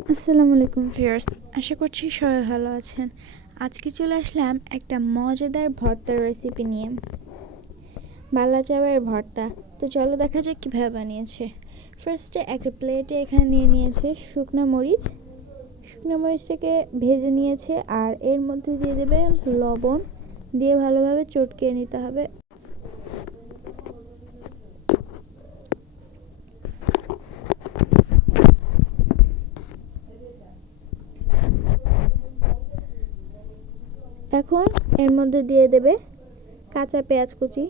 আসসালামু আলাইকুম ভিউয়ার্স, আশা করছি সবাই ভালো আছেন। আজকে চলে আসলাম একটা মজাদার ভর্তার রেসিপি নিয়ে, বালা চাউয়ের ভর্তা। তো চলো দেখা যাক কীভাবে বানিয়েছে। ফার্স্টে একটা প্লেটে এখানে নিয়ে নিয়েছে শুকনো মরিচটাকে ভেজে নিয়েছে, আর এর মধ্যে দিয়ে দেবে লবণ, দিয়ে ভালোভাবে চটকে নিতে হবে। এখন এর মধ্যে দিয়ে দেবে কাঁচা পেঁয়াজ কুচি,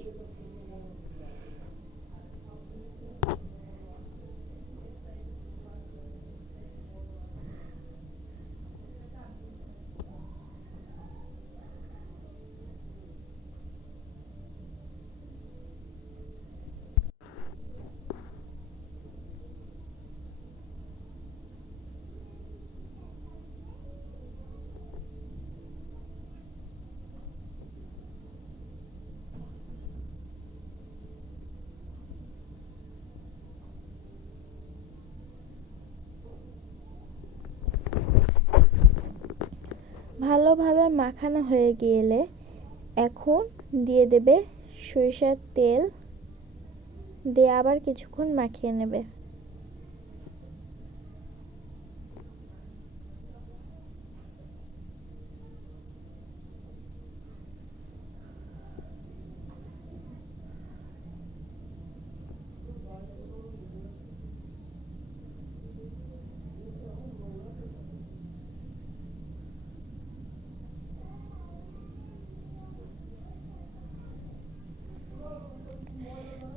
ভালোভাবে মাখানো হয়ে গেলে এখন দিয়ে দেবে সরিষার তেল, দিয়ে আবার কিছুক্ষণ মাখিয়ে নেবে।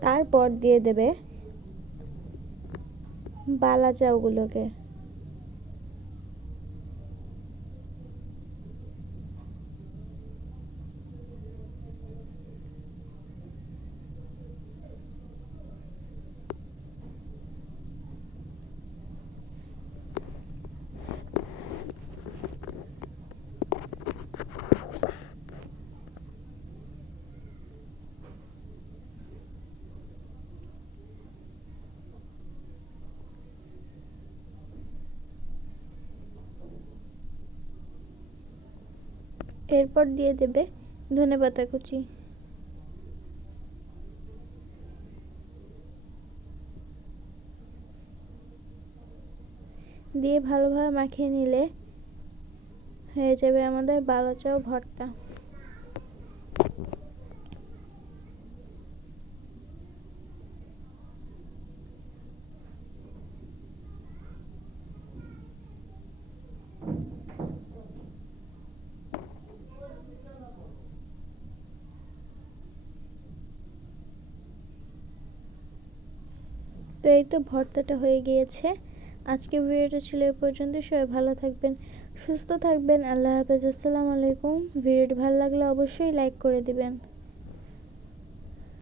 তারপর দিয়ে দেবে বালা চাউগুলোকে, এরপর দিয়ে দেবে ধনেপাতা কুচি, দিয়ে ভালোভাবে মাখিয়ে নিলে হয়ে যাবে আমাদের বালা চাউ ভর্তা। তো এই তো ভর্তাটা হয়ে গিয়েছে। আজকে ভিডিওটা ছিল এ পর্যন্ত। সবাই ভালো থাকবেন, সুস্থ থাকবেন। আল্লাহ হাফেজ, আসসালামু আলাইকুম। ভিডিওটি ভালো লাগলে অবশ্যই লাইক করে দিবেন।